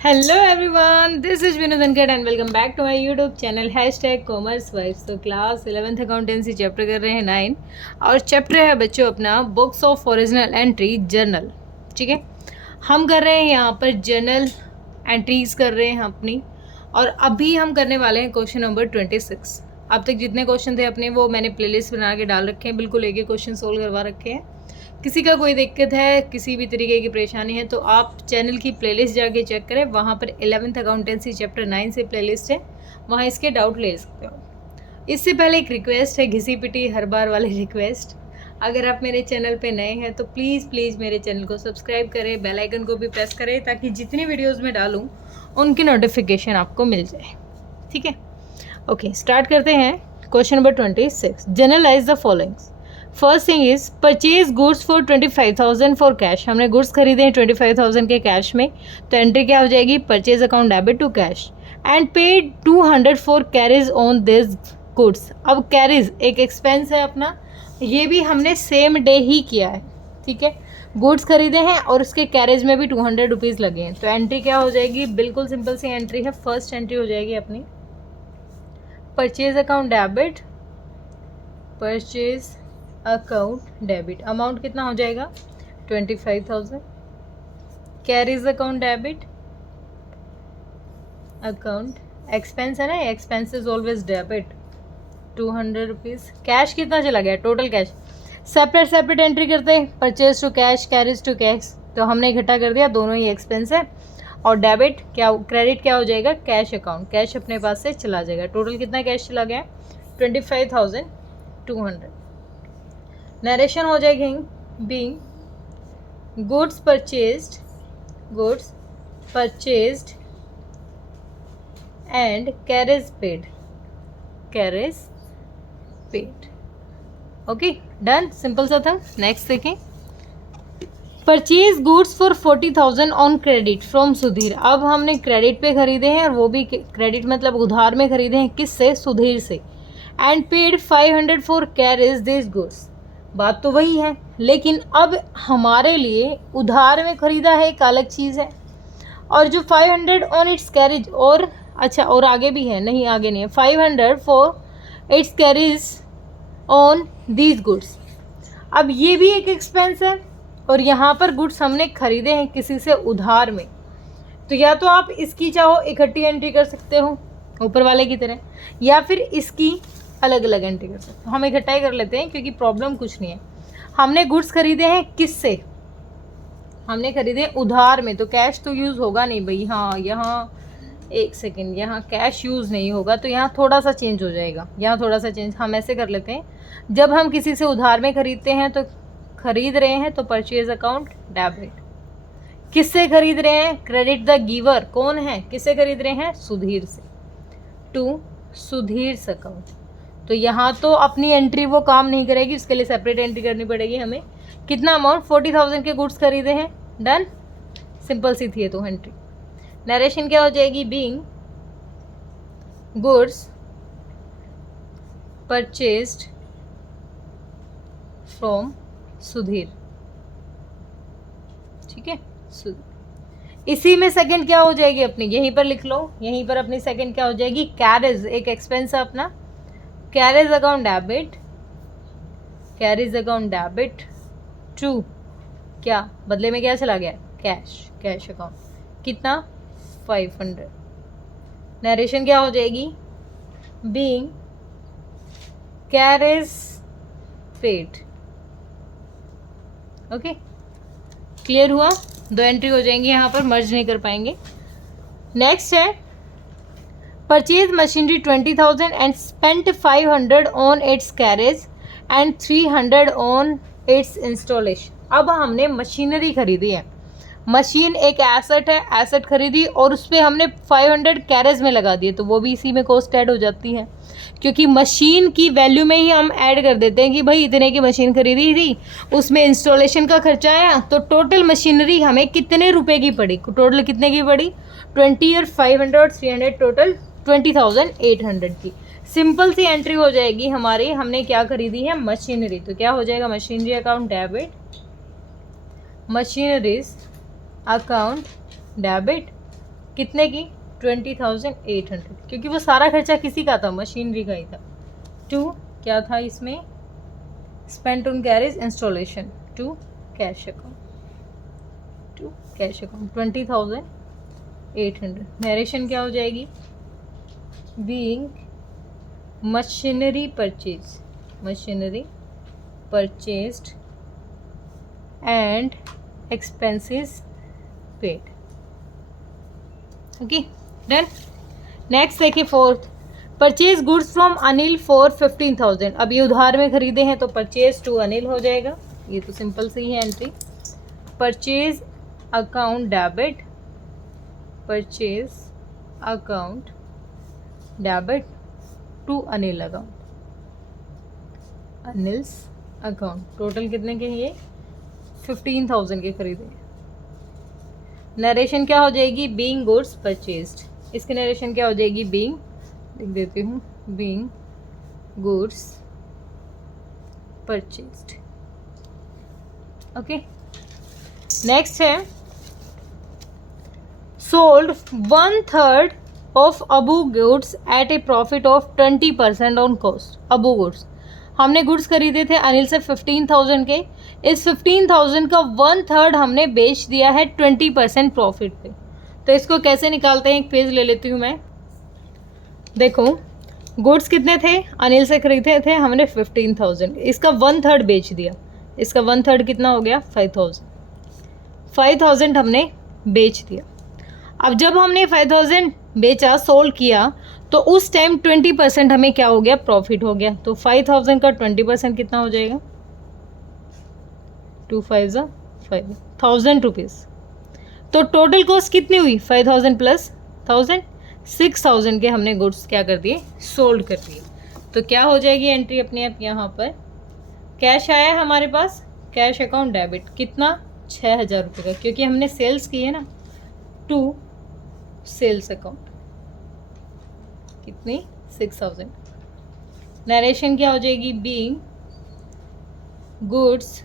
Hello everyone, this is Vinod uncut and welcome back to my YouTube channel commerce wives. तो class 11th accountancy chapter कर रहे हैं 9 और chapter है बच्चों अपना books of original entry journal. ठीक है, हम कर रहे हैं यहाँ पर जर्नल एंट्रीज कर रहे हैं अपनी, और अभी हम करने वाले हैं क्वेश्चन नंबर 26। अब तक जितने क्वेश्चन थे अपने वो मैंने प्लेलिस्ट बना के डाल रखे हैं, बिल्कुल एक एक क्वेश्चन सोल्व करवा रखे हैं। किसी का कोई दिक्कत है, किसी भी तरीके की परेशानी है तो आप चैनल की प्लेलिस्ट जाके चेक करें, वहाँ पर 11th अकाउंटेंसी चैप्टर 9 से प्लेलिस्ट है, वहाँ इसके डाउट ले सकते हो। इससे पहले एक रिक्वेस्ट है, घिसी पिटी हर बार वाली रिक्वेस्ट, अगर आप मेरे चैनल पे नए हैं तो प्लीज़ मेरे चैनल को सब्सक्राइब करें, बेल आइकन को भी प्रेस करें ताकि जितनी वीडियोज़ मैं डालूँ उनकी नोटिफिकेशन आपको मिल जाए। ठीक है, ओके, स्टार्ट करते हैं। Question number 26, journalize the followings. First thing is purchase goods for 25,000 for cash. हमने गुड्स खरीदे हैं 25,000 के कैश में, तो एंट्री क्या हो जाएगी? Purchase account debit to cash and paid 200 for carriage on this goods. अब कैरीज एक एक्सपेंस है अपना, ये भी हमने सेम डे ही किया है। ठीक है, गुड्स खरीदे हैं और उसके कैरेज में भी 200 रुपीज़ लगे हैं, तो एंट्री क्या हो जाएगी? बिल्कुल सिंपल सी एंट्री है। फर्स्ट एंट्री हो जाएगी अपनी purchase account debit, purchase account debit, amount कितना हो जाएगा? 25,000। Carriage account debit, account expense है ना, expenses always debit, 200 rupees. Cash कितना चला गया? टोटल कैश सेपरेट एंट्री करते हैं, purchase to cash, carriage to cash, तो हमने इकट्ठा कर दिया, दोनों ही एक्सपेंस है। और डेबिट क्या, क्रेडिट क्या हो जाएगा? कैश अकाउंट, कैश अपने पास से चला जाएगा। टोटल कितना कैश चला गया? 25,200। नरेशन हो जाएगी being goods purchased and carriage paid. Okay, done, simple सा था। नेक्स्ट देखें, purchase goods for 40,000 on credit from Sudhir. अब हमने क्रेडिट पे खरीदे हैं, और वो भी क्रेडिट मतलब उधार में खरीदे हैं। किससे? सुधीर से। And paid 500 for carriage this goods. बात तो वही है, लेकिन अब हमारे लिए उधार में खरीदा है एक अलग चीज़ है, और जो 500 ऑन इट्स कैरेज, और अच्छा और आगे भी है, नहीं आगे नहीं है, 500 for its carriage on these goods. अब ये भी एक एक्सपेंस है, और यहाँ पर गुड्स हमने खरीदे हैं किसी से उधार में, तो या तो आप इसकी चाहो इकट्ठी एंट्री कर सकते हो ऊपर वाले की तरह, या फिर इसकी अलग अलग एंट्री कर सकते हो। हम इकट्ठा ही कर लेते हैं क्योंकि प्रॉब्लम कुछ नहीं है। हमने गुड्स खरीदे हैं किससे? हमने खरीदे उधार में, तो कैश तो यूज़ होगा नहीं भाई। हाँ, यहाँ एक सेकेंड, यहाँ कैश यूज़ नहीं होगा, तो यहाँ थोड़ा सा चेंज हो जाएगा। यहाँ थोड़ा सा चेंज हम ऐसे कर लेते हैं, जब हम किसी से उधार में खरीदते हैं तो खरीद रहे हैं तो परचेज अकाउंट डेबिट। किससे खरीद रहे हैं? Credit the giver. कौन है? किससे खरीद रहे हैं? सुधीर से, टू सुधीर्स अकाउंट। तो यहाँ तो अपनी एंट्री वो काम नहीं करेगी, उसके लिए सेपरेट एंट्री करनी पड़ेगी हमें। कितना अमाउंट? 40,000 के गुड्स खरीदे हैं, डन, सिंपल सी थी तो एंट्री। नरेशन क्या हो जाएगी? Being goods purchased from Sudhir. ठीक है, इसी में सेकंड क्या हो जाएगी अपनी? यहीं पर लिख लो, यहीं पर अपनी सेकंड क्या हो जाएगी? कैरेज, एक एक्सपेंस है अपना, कैरेज अकाउंट डेबिट टू क्या, बदले में क्या चला गया? Cash account. कितना? 500। नरेशन क्या हो जाएगी? Being carriage paid. Okay, clear हुआ? दो एंट्री हो जाएंगी, यहाँ पर मर्ज नहीं कर पाएंगे। नेक्स्ट है purchase machinery 20,000 and spent 500 on it's carriage and 300 on it's installation. अब हमने मशीनरी खरीदी है, मशीन एक एसेट है, एसेट खरीदी और उस पर हमने 500 कैरेज में लगा दिए, तो वो भी इसी में कॉस्ट ऐड हो जाती है, क्योंकि मशीन की वैल्यू में ही हम ऐड कर देते हैं कि भाई इतने की मशीन खरीदी थी, उसमें इंस्टॉलेशन का खर्चा आया, तो टोटल मशीनरी हमें कितने रुपए की पड़ी? टोटल कितने की पड़ी? 20 और 500 और 300, टोटल 20,800 की। सिंपल सी एंट्री हो जाएगी हमारी। हमने क्या खरीदी है? मशीनरी, तो क्या हो जाएगा? Machinery account debit, machineries account debit कितने की? 20,800, क्योंकि वो सारा खर्चा किसी का था, मशीनरी का ही था। टू क्या था इसमें? Spent on garage installation. To cash account, 20,800। Narration क्या हो जाएगी? Being machinery purchased and expenses paid. Okay done. Next देखिए fourth, purchase goods from Anil for 15,000। अब ये उधार में खरीदे हैं तो परचेज टू अनिल हो जाएगा, ये तो सिंपल सी है entry. Purchase account debit, purchase account debit to Anil account, Anil's account. Total कितने के हैं ये? 15,000 के खरीदे। नरेशन क्या हो जाएगी? Being goods purchased. इसकी नरेशन क्या हो जाएगी? बीइंग, लिख देती हूँ, being goods purchased. Okay next है sold 1/3 of above goods at a profit of 20% on cost. Above goods, हमने गुड्स खरीदे थे अनिल से 15,000 के, इस 15,000 का 1/3 हमने बेच दिया है 20% प्रॉफिट पे। तो इसको कैसे निकालते हैं? एक पेज ले लेती हूँ मैं। देखो गुड्स कितने थे? अनिल से खरीदे थे हमने 15,000, इसका 1/3 बेच दिया, इसका 1/3 कितना हो गया? 5,000 हमने बेच दिया। अब जब हमने 5,000 बेचा, सोल्ड किया, तो उस टाइम 20% हमें क्या हो गया? प्रॉफिट हो गया। तो 5,000 का 20% कितना हो जाएगा? 2 5 1,000 रुपीज़। तो टोटल कॉस्ट कितनी हुई? 5,000 प्लस 1,000, 6,000 के हमने गुड्स क्या कर दिए? सोल्ड कर दिए। तो क्या हो जाएगी एंट्री अपने आप यहाँ पर? कैश आया हमारे पास, कैश अकाउंट डेबिट, कितना? 6,000 रुपये का, क्योंकि हमने सेल्स की है ना, टू सेल्स अकाउंट, कितनी? 6,000। नरेशन क्या हो जाएगी? Being goods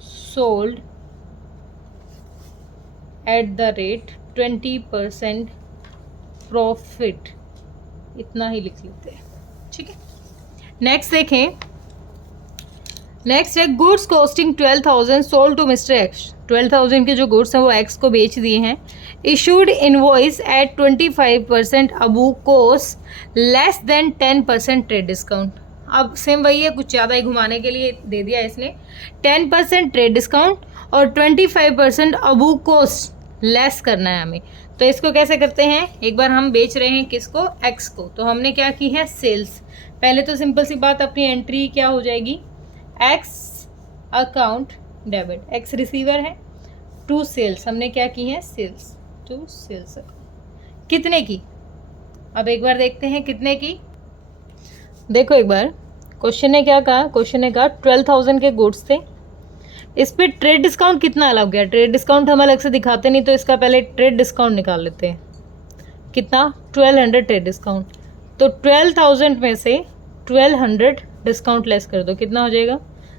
sold at the rate 20% profit, इतना ही लिख लेते हैं, ठीक है। नेक्स्ट देखें, नेक्स्ट है goods costing 12,000 sold to mister X. 12,000 के जो गुड्स हैं वो एक्स को बेच दिए हैं। Issued invoice at 25% above cost less than 10% trade discount. अब सेम वही है, कुछ ज़्यादा ही घुमाने के लिए दे दिया इसने। 10% ट्रेड डिस्काउंट और 25% अबू कोस्ट लेस करना है हमें। तो इसको कैसे करते हैं? एक बार हम बेच रहे हैं किसको? एक्स को, तो हमने क्या की है? सेल्स। पहले तो सिंपल सी बात, अपनी एंट्री क्या हो जाएगी? X account debit, X receiver है, टू सेल्स, हमने क्या की है? Sales, to sales account. कितने की? अब एक बार देखते हैं कितने की। देखो एक बार क्वेश्चन ने क्या कहा? क्वेश्चन ने कहा 12,000 के गुड्स थे, इस पे ट्रेड डिस्काउंट कितना अलग गया? ट्रेड डिस्काउंट हम अलग से दिखाते नहीं, तो इसका पहले ट्रेड डिस्काउंट निकाल लेते हैं। कितना? 1200 ट्रेड डिस्काउंट। तो 12,000 में से 1200 डिस्काउंट लेस कर दो, कितना हो जाएगा?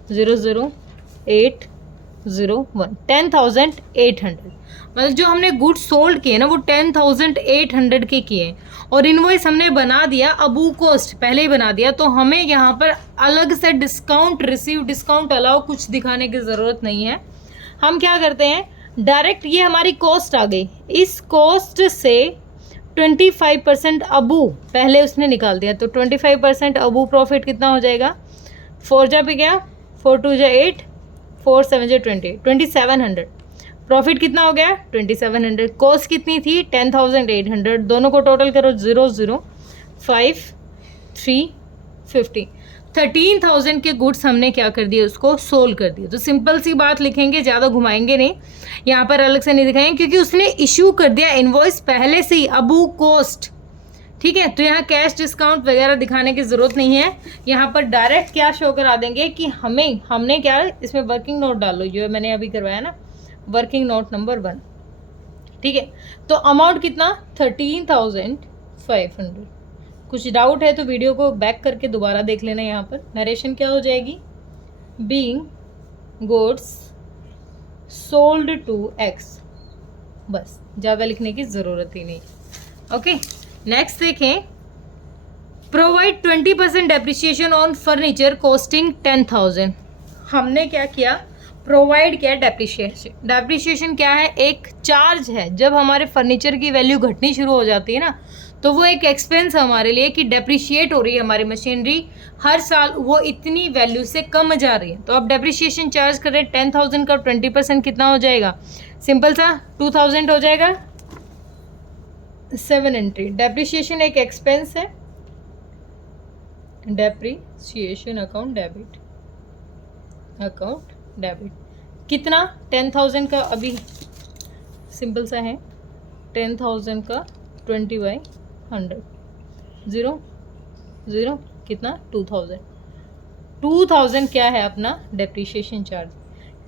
00801, 10,800। मतलब जो हमने गुड्स सोल्ड किए ना वो 10,800 के किए, और इनवॉइस हमने बना दिया अबू कोस्ट, पहले ही बना दिया। तो हमें यहाँ पर अलग से डिस्काउंट, रिसीव डिस्काउंट अलाउ कुछ दिखाने की ज़रूरत नहीं है। हम क्या करते हैं, डायरेक्ट ये हमारी कॉस्ट आ गई, इस कॉस्ट से 25% अबू पहले उसने निकाल दिया, तो 25% अबू प्रॉफिट कितना हो जाएगा? 4 जा पे गया, 4 2 जा 8, 4 7 जा 20, 2700। प्रॉफिट कितना हो गया? 2700। कॉस्ट कितनी थी? 10,800। दोनों को टोटल करो, 0,05350। 13,000 के गुड्स हमने क्या कर दिए? उसको सोल्ड कर दिया। तो सिंपल सी बात लिखेंगे, ज़्यादा घुमाएंगे नहीं, यहाँ पर अलग से नहीं दिखाएंगे, क्योंकि उसने इशू कर दिया इनवॉइस पहले से ही अबू कोस्ट, ठीक है। तो यहाँ कैश डिस्काउंट वगैरह दिखाने की ज़रूरत नहीं है, यहाँ पर डायरेक्ट क्या शो करा देंगे कि हमने क्या, इसमें वर्किंग नोट डालो जो मैंने अभी करवाया ना, वर्किंग नोट नंबर 1, ठीक है। तो अमाउंट कितना? 13,500। कुछ डाउट है तो वीडियो को बैक करके दोबारा देख लेना। यहाँ पर नरेशन क्या हो जाएगी? Being goods sold to X, बस, ज़्यादा लिखने की ज़रूरत ही नहीं। ओके, नेक्स्ट देखें, provide 20% depreciation on furniture costing 10,000। हमने क्या किया, प्रोवाइड किया डेप्रिसिएशन। डेप्रिसिएशन क्या है, एक चार्ज है। जब हमारे फर्नीचर की वैल्यू घटनी शुरू हो जाती है ना, तो वो एक एक्सपेंस है हमारे लिए कि डेप्रिशिएट हो रही है हमारी मशीनरी, हर साल वो इतनी वैल्यू से कम जा रही है। तो अब डेप्रिसिएशन चार्ज कर रहे हैं 10,000 का 20% कितना हो जाएगा, सिंपल सा 2,000 हो जाएगा। 7 एंट्री, डेप्रिसिएशन एक एक्सपेंस है, depreciation account debit, account debit कितना 10,000 का, अभी सिंपल सा है 10,000 का 20/100, 0 0 कितना 2,000। 2,000 क्या है अपना डेप्रिसिएशन चार्ज।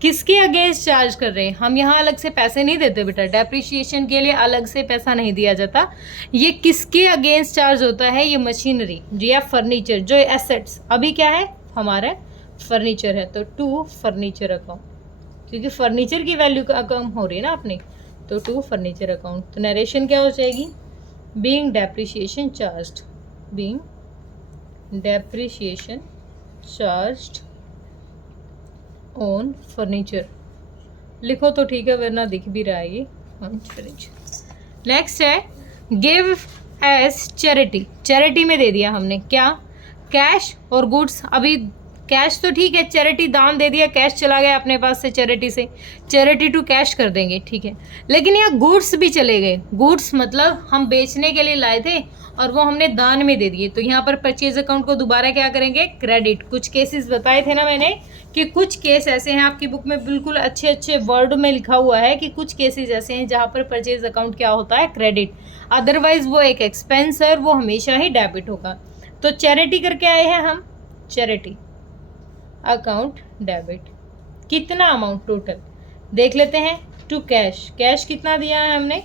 किसके अगेंस्ट चार्ज कर रहे हैं हम, यहाँ अलग से पैसे नहीं देते बेटा, डेप्रिसिएशन के लिए अलग से पैसा नहीं दिया जाता। ये किसके अगेंस्ट चार्ज होता है, ये मशीनरी या फर्नीचर, जो एसेट्स अभी क्या है हमारा फर्नीचर है, तो टू फर्नीचर अकाउंट, क्योंकि फर्नीचर की वैल्यू कम हो रही है ना अपनी, तो टू फर्नीचर अकाउंट। तो नरेशन क्या हो जाएगी, being depreciation charged, being depreciation charged on furniture. लिखो तो ठीक है, वरना दिख भी रहा है ये ऑन फर्नीचर। नेक्स्ट है गिव एज चैरिटी। चैरिटी में दे दिया हमने क्या, कैश और गुड्स। अभी कैश तो ठीक है, चैरिटी दान दे दिया, कैश चला गया अपने पास से, चैरिटी से चैरिटी टू कैश कर देंगे, ठीक है। लेकिन यहाँ गुड्स भी चले गए। गुड्स मतलब हम बेचने के लिए लाए थे और वो हमने दान में दे दिए, तो यहाँ पर परचेज अकाउंट को दोबारा क्या करेंगे, क्रेडिट। कुछ केसेस बताए थे ना मैंने कि कुछ केस ऐसे हैं, आपकी बुक में बिल्कुल अच्छे अच्छे वर्ड में लिखा हुआ है कि कुछ केसेस ऐसे हैं जहाँ पर परचेज अकाउंट क्या होता है, क्रेडिट। अदरवाइज वो एक एक्सपेंस है, वो हमेशा ही डेबिट होगा। तो चैरिटी करके आए हैं हम, चैरिटी अकाउंट डेबिट। कितना अमाउंट टोटल देख लेते हैं, टू कैश। कैश कितना दिया है हमने,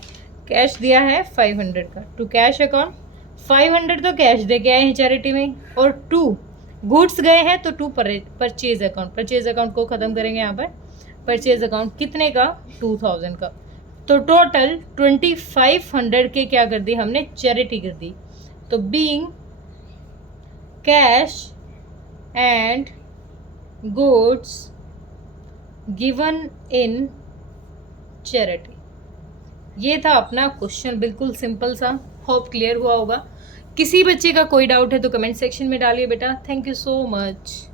कैश दिया है 500 का, टू कैश अकाउंट 500 तो कैश दे के आए हैं चैरिटी में, और टू गुड्स गए हैं तो to purchase account. Purchase account को ख़त्म करेंगे यहाँ पर, परचेज अकाउंट कितने का 2,000 का। तो टोटल 2,500 के क्या कर दी हमने, चैरिटी कर दी। तो being cash and goods given in charity. ये था अपना क्वेश्चन, बिल्कुल सिंपल सा। होप क्लियर हुआ होगा। किसी बच्चे का कोई डाउट है तो कमेंट सेक्शन में डालिए बेटा। Thank you so much.